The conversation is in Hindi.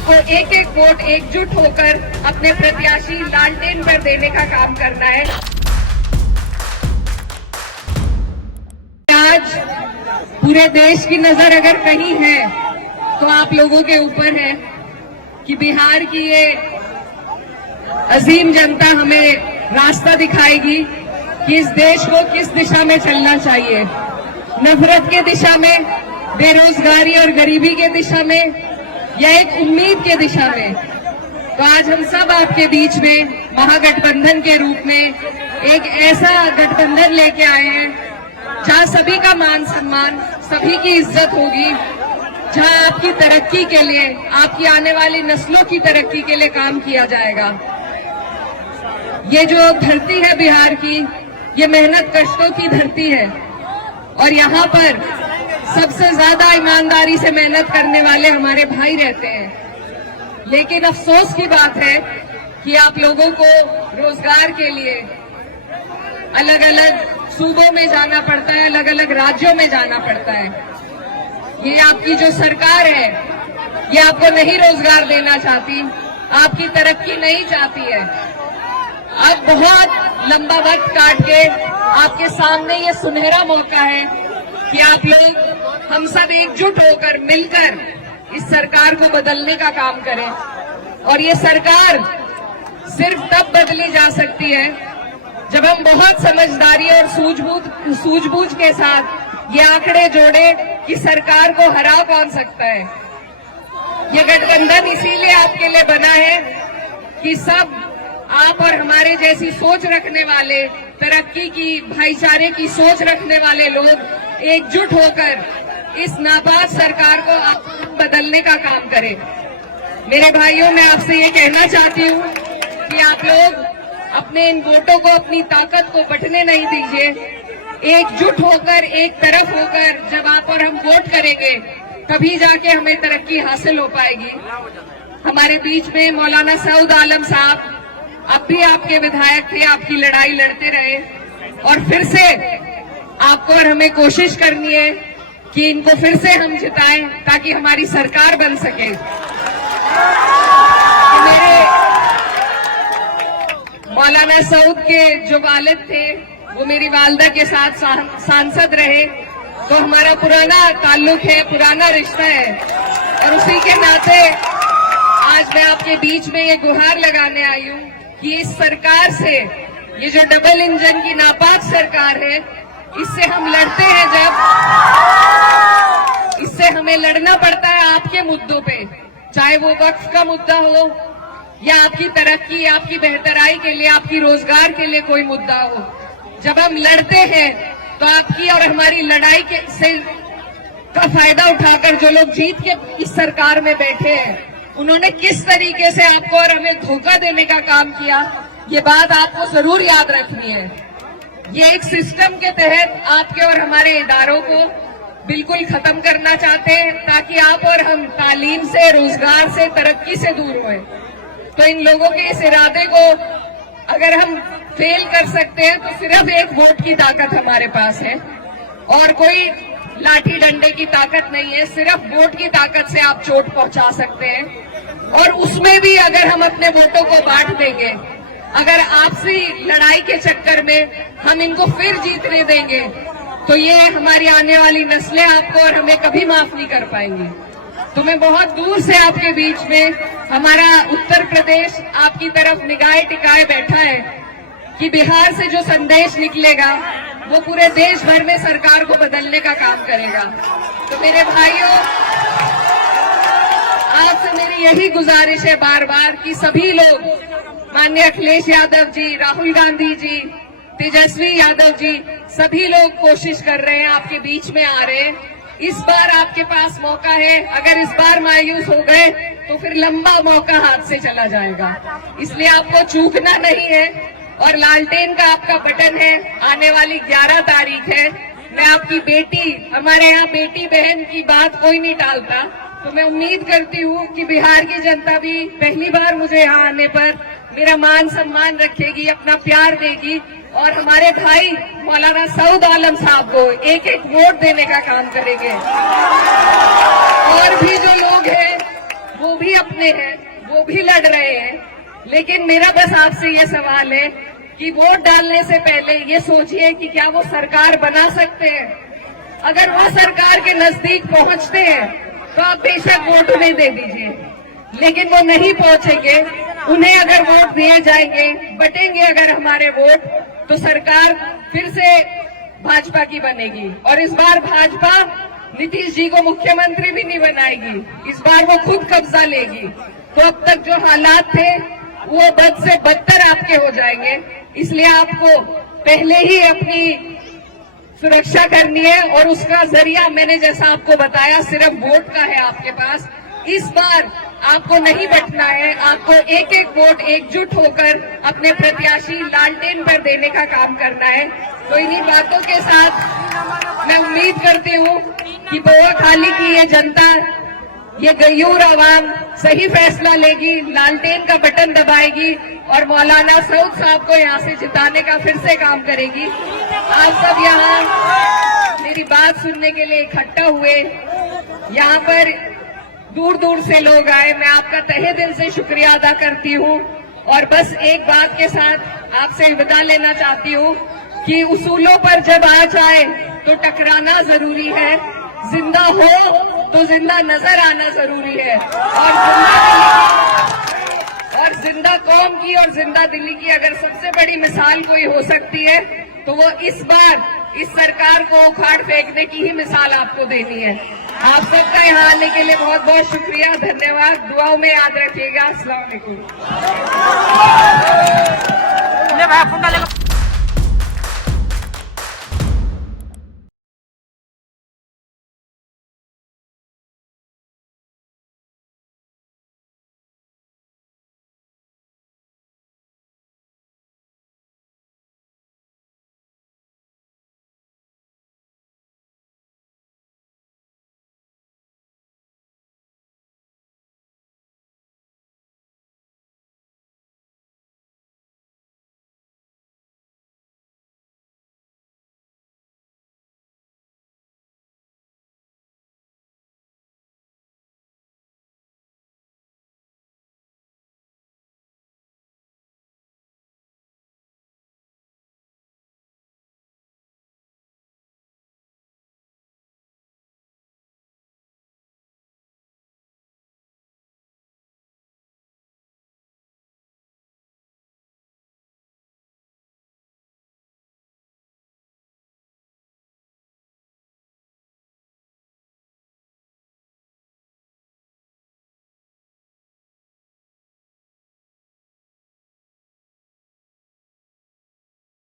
आपको एक एक वोट एकजुट होकर अपने प्रत्याशी लालटेन पर देने का काम करना है। आज पूरे देश की नजर अगर कहीं है तो आप लोगों के ऊपर है कि बिहार की ये अजीम जनता हमें रास्ता दिखाएगी कि इस देश को किस दिशा में चलना चाहिए। नफरत के दिशा में, बेरोजगारी और गरीबी के दिशा में, या एक उम्मीद के दिशा में। तो आज हम सब आपके बीच में महागठबंधन के रूप में एक ऐसा गठबंधन लेके आए हैं जहां सभी का मान सम्मान, सभी की इज्जत होगी, जहां आपकी तरक्की के लिए, आपकी आने वाली नस्लों की तरक्की के लिए काम किया जाएगा। ये जो धरती है बिहार की, ये मेहनत कष्टों की धरती है और यहाँ पर सबसे ज्यादा ईमानदारी से मेहनत करने वाले हमारे भाई रहते हैं। लेकिन अफसोस की बात है कि आप लोगों को रोजगार के लिए अलग अलग सूबों में जाना पड़ता है, अलग अलग राज्यों में जाना पड़ता है। ये आपकी जो सरकार है, ये आपको नहीं रोजगार देना चाहती, आपकी तरक्की नहीं चाहती है। अब बहुत लंबा वक्त काट के आपके सामने ये सुनहरा मौका है कि आप लोग हम सब एकजुट होकर मिलकर इस सरकार को बदलने का काम करें। और ये सरकार सिर्फ तब बदली जा सकती है जब हम बहुत समझदारी और सूझबूझ के साथ ये आंकड़े जोड़े कि सरकार को हरा कौन सकता है। ये गठबंधन इसीलिए आपके लिए बना है कि सब आप और हमारे जैसी सोच रखने वाले, तरक्की की, भाईचारे की सोच रखने वाले लोग एकजुट होकर इस नापाक सरकार को बदलने का काम करें। मेरे भाइयों, मैं आपसे ये कहना चाहती हूँ कि आप लोग अपने इन वोटों को, अपनी ताकत को बंटने नहीं दीजिए। एकजुट होकर, एक तरफ होकर जब आप और हम वोट करेंगे तभी जाके हमें तरक्की हासिल हो पाएगी। हमारे बीच में मौलाना सऊद आलम साहब, अब भी आपके विधायक थे, आपकी लड़ाई लड़ते रहे और फिर से आपको और हमें कोशिश करनी है कि इनको फिर से हम जिताएं ताकि हमारी सरकार बन सके। मेरे मौलाना सऊद के जो वालिद थे वो मेरी वालदा के साथ सांसद रहे, तो हमारा पुराना ताल्लुक है, पुराना रिश्ता है और उसी के नाते आज मैं आपके बीच में ये गुहार लगाने आई हूँ कि इस सरकार से, ये जो डबल इंजन की नापाक सरकार है, इससे हम लड़ते हैं जब, इससे हमें लड़ना पड़ता है आपके मुद्दों पे, चाहे वो वक्फ का मुद्दा हो या आपकी तरक्की, आपकी बेहतराई के लिए, आपकी रोजगार के लिए कोई मुद्दा हो। जब हम लड़ते हैं तो आपकी और हमारी लड़ाई का फायदा उठाकर जो लोग जीत के इस सरकार में बैठे हैं, उन्होंने किस तरीके से आपको और हमें धोखा देने का काम किया, ये बात आपको जरूर याद रखनी है। ये एक सिस्टम के तहत आपके और हमारे इदारों को बिल्कुल खत्म करना चाहते हैं ताकि आप और हम तालीम से, रोजगार से, तरक्की से दूर होए। तो इन लोगों के इस इरादे को अगर हम फेल कर सकते हैं तो सिर्फ एक वोट की ताकत हमारे पास है और कोई लाठी डंडे की ताकत नहीं है। सिर्फ वोट की ताकत से आप चोट पहुंचा सकते हैं और उसमें भी अगर हम अपने वोटों को बांट देंगे, अगर आपसी लड़ाई के चक्कर में हम इनको फिर जीतने देंगे तो ये हमारी आने वाली नस्लें आपको और हमें कभी माफ नहीं कर पाएंगी। तो मैं बहुत दूर से आपके बीच में, हमारा उत्तर प्रदेश आपकी तरफ निगाहें टिकाए बैठा है कि बिहार से जो संदेश निकलेगा वो पूरे देश भर में सरकार को बदलने का काम करेगा। तो मेरे भाइयों, आपसे मेरी यही गुजारिश है बार बार कि सभी लोग, माननीय अखिलेश यादव जी, राहुल गांधी जी, तेजस्वी यादव जी, सभी लोग कोशिश कर रहे हैं, आपके बीच में आ रहे हैं। इस बार आपके पास मौका है, अगर इस बार मायूस हो गए तो फिर लंबा मौका हाथ से चला जाएगा, इसलिए आपको चूकना नहीं है। और लालटेन का आपका बटन है, आने वाली 11 तारीख है। मैं आपकी बेटी, हमारे यहाँ बेटी बहन की बात कोई नहीं टालता, तो मैं उम्मीद करती हूँ कि बिहार की जनता भी पहली बार मुझे यहाँ आने पर मेरा मान सम्मान रखेगी, अपना प्यार देगी और हमारे भाई मौलाना सऊद आलम साहब को एक एक वोट देने का काम करेंगे। और भी जो लोग हैं वो भी अपने हैं, वो भी लड़ रहे हैं। लेकिन मेरा बस आपसे ये सवाल है कि वोट डालने से पहले ये सोचिए कि क्या वो सरकार बना सकते हैं। अगर वो सरकार के नजदीक पहुंचते हैं तो आप बेशक वोट उन्हें दे दीजिए, लेकिन वो नहीं पहुंचेंगे। उन्हें अगर वोट दिए जाएंगे, बटेंगे अगर हमारे वोट, तो सरकार फिर से भाजपा की बनेगी। और इस बार भाजपा नीतीश जी को मुख्यमंत्री भी नहीं बनाएगी, इस बार वो खुद कब्जा लेगी। तो अब तक जो हालात थे वो बद से बदतर आपके हो जाएंगे। इसलिए आपको पहले ही अपनी सुरक्षा करनी है, और उसका जरिया मैंने जैसा आपको बताया सिर्फ वोट का है आपके पास। इस बार आपको नहीं बटना है, आपको एक एक वोट एकजुट होकर अपने प्रत्याशी लालटेन पर देने का काम करना है। तो इन्हीं बातों के साथ मैं उम्मीद करती हूँ कि बोआखाली की ये जनता, ये गयूर आवाम सही फैसला लेगी, लालटेन का बटन दबाएगी और मौलाना सऊद साहब को यहाँ से जिताने का फिर से काम करेगी। आप सब यहाँ मेरी बात सुनने के लिए इकट्ठा हुए, यहाँ पर दूर दूर से लोग आए, मैं आपका तहे दिल से शुक्रिया अदा करती हूँ। और बस एक बात के साथ आपसे विदा लेना चाहती हूँ कि उसूलों पर जब आ जाए तो टकराना जरूरी है, जिंदा हो तो जिंदा नजर आना जरूरी है। और जिंदा कौम की और जिंदा दिल्ली की अगर सबसे बड़ी मिसाल कोई हो सकती है तो वो इस बार इस सरकार को उखाड़ फेंकने की ही मिसाल आपको देनी है। आप सबका यहाँ आने के लिए बहुत बहुत शुक्रिया, धन्यवाद। दुआओं में याद रखिएगा। अस्सलाम वालेकुम।